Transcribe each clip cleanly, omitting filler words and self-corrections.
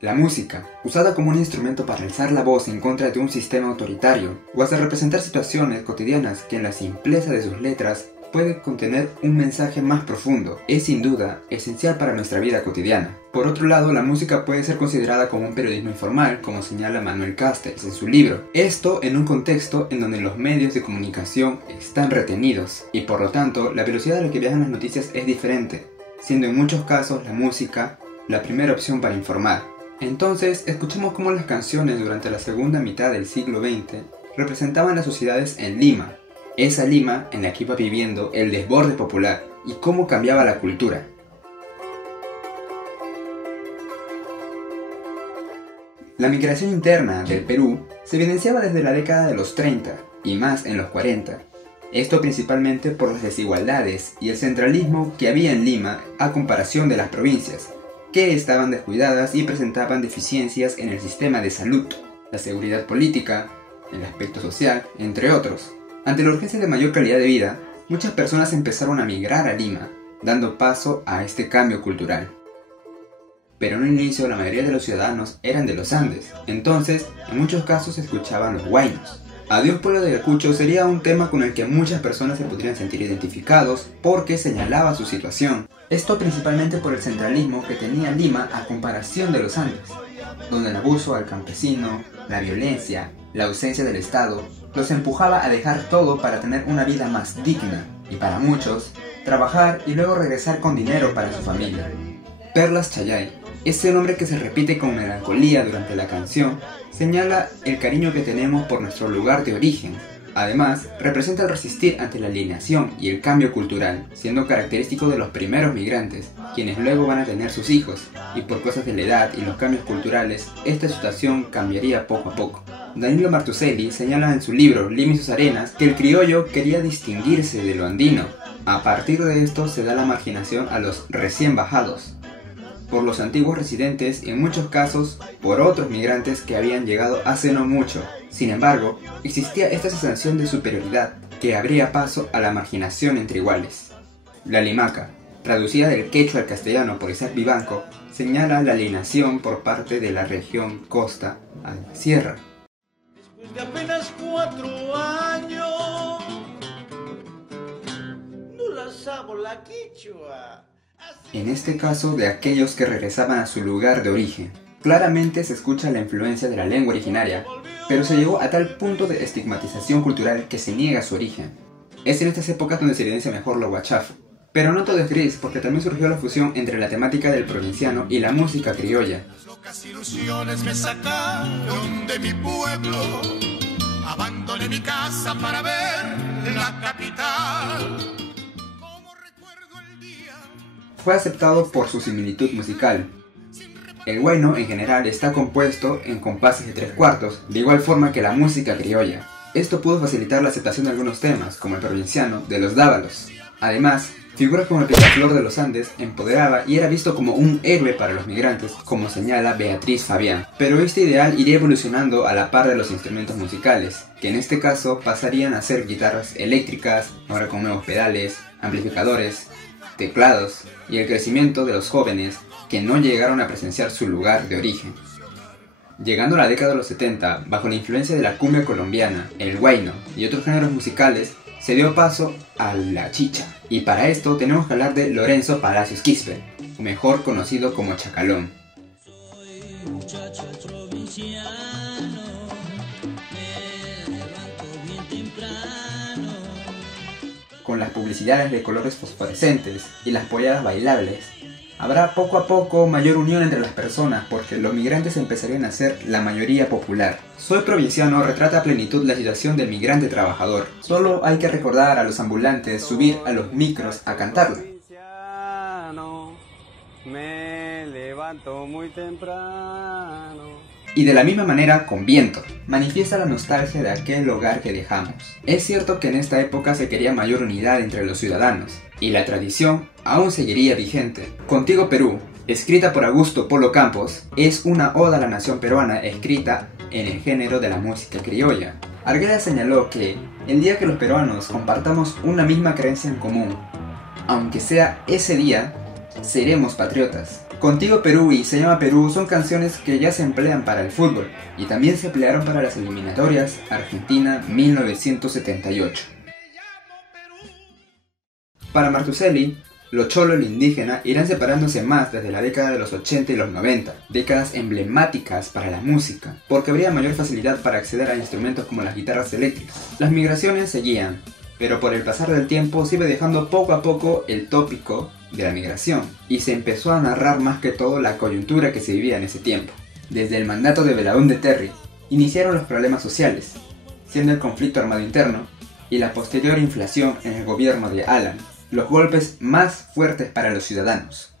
La música, usada como un instrumento para alzar la voz en contra de un sistema autoritario, o hasta representar situaciones cotidianas que en la simpleza de sus letras puede contener un mensaje más profundo, es sin duda esencial para nuestra vida cotidiana. Por otro lado, la música puede ser considerada como un periodismo informal, como señala Manuel Castells en su libro. Esto en un contexto en donde los medios de comunicación están retenidos, y por lo tanto, la velocidad a la que viajan las noticias es diferente, siendo en muchos casos la música la primera opción para informar. Entonces, escuchemos cómo las canciones durante la segunda mitad del siglo XX representaban las sociedades en Lima, esa Lima en la que iba viviendo el desborde popular, y cómo cambiaba la cultura. La migración interna del Perú se evidenciaba desde la década de los 30 y más en los 40. Esto principalmente por las desigualdades y el centralismo que había en Lima a comparación de las provincias, que estaban descuidadas y presentaban deficiencias en el sistema de salud, la seguridad política, el aspecto social, entre otros. Ante la urgencia de mayor calidad de vida, muchas personas empezaron a migrar a Lima, dando paso a este cambio cultural. Pero en un inicio la mayoría de los ciudadanos eran de los Andes, entonces en muchos casos se escuchaban los huaynos. Adiós pueblo de Ayacucho sería un tema con el que muchas personas se podrían sentir identificados porque señalaba su situación. Esto principalmente por el centralismo que tenía Lima a comparación de los Andes, donde el abuso al campesino, la violencia, la ausencia del Estado, los empujaba a dejar todo para tener una vida más digna, y para muchos, trabajar y luego regresar con dinero para su familia. Perlas Chayay, ese nombre que se repite con melancolía durante la canción, señala el cariño que tenemos por nuestro lugar de origen. Además, representa el resistir ante la alienación y el cambio cultural, siendo característico de los primeros migrantes, quienes luego van a tener sus hijos, y por cosas de la edad y los cambios culturales, esta situación cambiaría poco a poco. Danilo Martuselli señala en su libro Lima y sus arenas que el criollo quería distinguirse de lo andino. A partir de esto se da la marginación a los recién bajados, por los antiguos residentes y en muchos casos por otros migrantes que habían llegado hace no mucho. Sin embargo, existía esta sensación de superioridad que abría paso a la marginación entre iguales. La limaca, traducida del quechua al castellano por Isaac Vivanco, señala la alienación por parte de la región costa a la sierra. Después de apenas 4 años, no la sabo la quechua. En este caso de aquellos que regresaban a su lugar de origen. Claramente se escucha la influencia de la lengua originaria, pero se llegó a tal punto de estigmatización cultural que se niega su origen. Es en estas épocas donde se evidencia mejor lo guachafo. Pero no todo es gris, porque también surgió la fusión entre la temática del provinciano y la música criolla. Locas ilusiones me sacaron de mi pueblo, abandoné mi casa para ver la capital. Fue aceptado por su similitud musical. El huayno en general está compuesto en compases de 3/4, de igual forma que la música criolla. Esto pudo facilitar la aceptación de algunos temas, como el provinciano, de los dávalos. Además, figuras como el picaflor de los Andes empoderaba y era visto como un héroe para los migrantes, como señala Beatriz Fabián. Pero este ideal iría evolucionando a la par de los instrumentos musicales, que en este caso pasarían a ser guitarras eléctricas, ahora con nuevos pedales, amplificadores, teclados y el crecimiento de los jóvenes que no llegaron a presenciar su lugar de origen. Llegando a la década de los 70, bajo la influencia de la cumbia colombiana, el huayno y otros géneros musicales, se dio paso a la chicha. Y para esto tenemos que hablar de Lorenzo Palacios Quispe, mejor conocido como Chacalón. Soy muchacho provinciano, me levanto bien temprano. Con las publicidades de colores fosforescentes y las polladas bailables, habrá poco a poco mayor unión entre las personas porque los migrantes empezarían a ser la mayoría popular. Soy provinciano retrata a plenitud la situación del migrante trabajador. Solo hay que recordar a los ambulantes subir a los micros a cantarla. Me levanto muy temprano. Y de la misma manera con Viento, manifiesta la nostalgia de aquel hogar que dejamos. Es cierto que en esta época se quería mayor unidad entre los ciudadanos, y la tradición aún seguiría vigente. Contigo Perú, escrita por Augusto Polo Campos, es una oda a la nación peruana escrita en el género de la música criolla. Argueda señaló que el día que los peruanos compartamos una misma creencia en común, aunque sea ese día, seremos patriotas. Contigo Perú y Se llama Perú son canciones que ya se emplean para el fútbol y también se emplearon para las eliminatorias Argentina 1978. Para Martuselli, lo cholo y lo indígena irán separándose más desde la década de los 80 y los 90, décadas emblemáticas para la música, porque habría mayor facilidad para acceder a instrumentos como las guitarras eléctricas. Las migraciones seguían, pero por el pasar del tiempo se iba dejando poco a poco el tópico de la migración, y se empezó a narrar más que todo la coyuntura que se vivía en ese tiempo. Desde el mandato de Belaúnde de Terry, iniciaron los problemas sociales, siendo el conflicto armado interno y la posterior inflación en el gobierno de Alan los golpes más fuertes para los ciudadanos.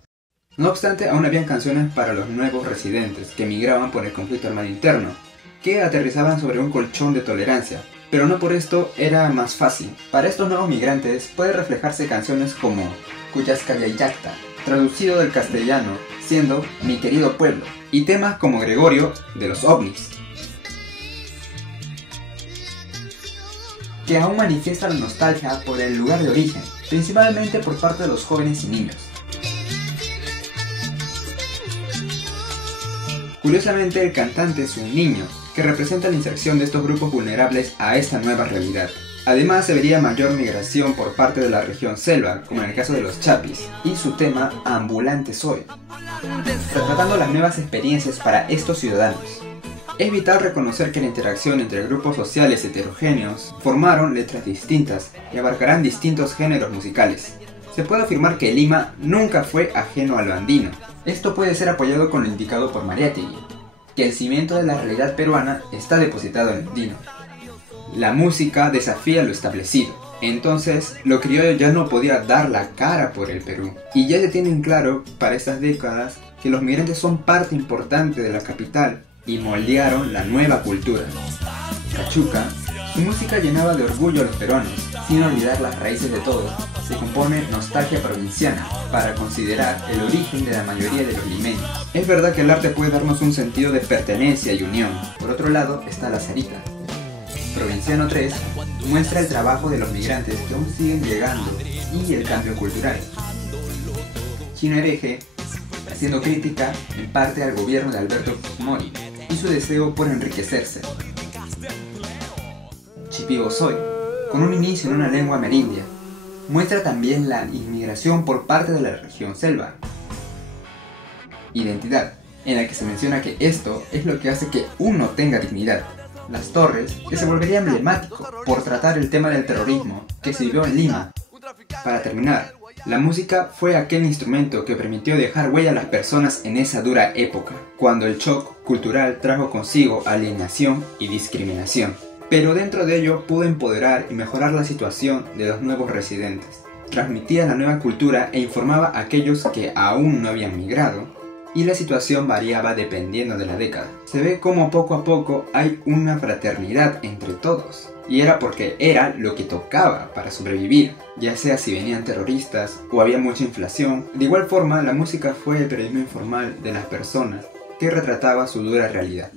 No obstante, aún habían canciones para los nuevos residentes que emigraban por el conflicto armado interno, que aterrizaban sobre un colchón de tolerancia, pero no por esto era más fácil. Para estos nuevos migrantes puede reflejarse canciones como Cuyascayayacta, traducido del castellano siendo Mi querido pueblo, y temas como Gregorio de los ovnis, que aún manifiesta la nostalgia por el lugar de origen, principalmente por parte de los jóvenes y niños. Curiosamente, el cantante es un niño, que representa la inserción de estos grupos vulnerables a esta nueva realidad. Además, se vería mayor migración por parte de la región selva, como en el caso de los Chapis, y su tema Ambulante Soy, retratando las nuevas experiencias para estos ciudadanos. Es vital reconocer que la interacción entre grupos sociales heterogéneos formaron letras distintas y abarcarán distintos géneros musicales. Se puede afirmar que Lima nunca fue ajeno a lo andino. Esto puede ser apoyado con lo indicado por Mariátegui, que el cimiento de la realidad peruana está depositado en el andino. La música desafía lo establecido. Entonces, lo criollo ya no podía dar la cara por el Perú. Y ya se tiene en claro para estas décadas que los migrantes son parte importante de la capital y moldearon la nueva cultura. Cachuca, su música llenaba de orgullo a los peruanos, sin olvidar las raíces de todo. Se compone nostalgia provinciana, para considerar el origen de la mayoría de los limeños. Es verdad que el arte puede darnos un sentido de pertenencia y unión. Por otro lado está La Sarita. Provinciano 3 muestra el trabajo de los migrantes que aún siguen llegando y el cambio cultural. Chino Hereje, haciendo crítica en parte al gobierno de Alberto Fujimori y su deseo por enriquecerse. Chipibo Soy, con un inicio en una lengua amerindia, muestra también la inmigración por parte de la región selva. Identidad, en la que se menciona que esto es lo que hace que uno tenga dignidad. Las Torres, que se volvería emblemático por tratar el tema del terrorismo que se vivió en Lima. Para terminar, la música fue aquel instrumento que permitió dejar huella a las personas en esa dura época, cuando el shock cultural trajo consigo alienación y discriminación. Pero dentro de ello pudo empoderar y mejorar la situación de los nuevos residentes. Transmitía la nueva cultura e informaba a aquellos que aún no habían migrado, y la situación variaba dependiendo de la década. Se ve como poco a poco hay una fraternidad entre todos, y era porque era lo que tocaba para sobrevivir, ya sea si venían terroristas o había mucha inflación. De igual forma, la música fue el periodismo informal de las personas que retrataba su dura realidad.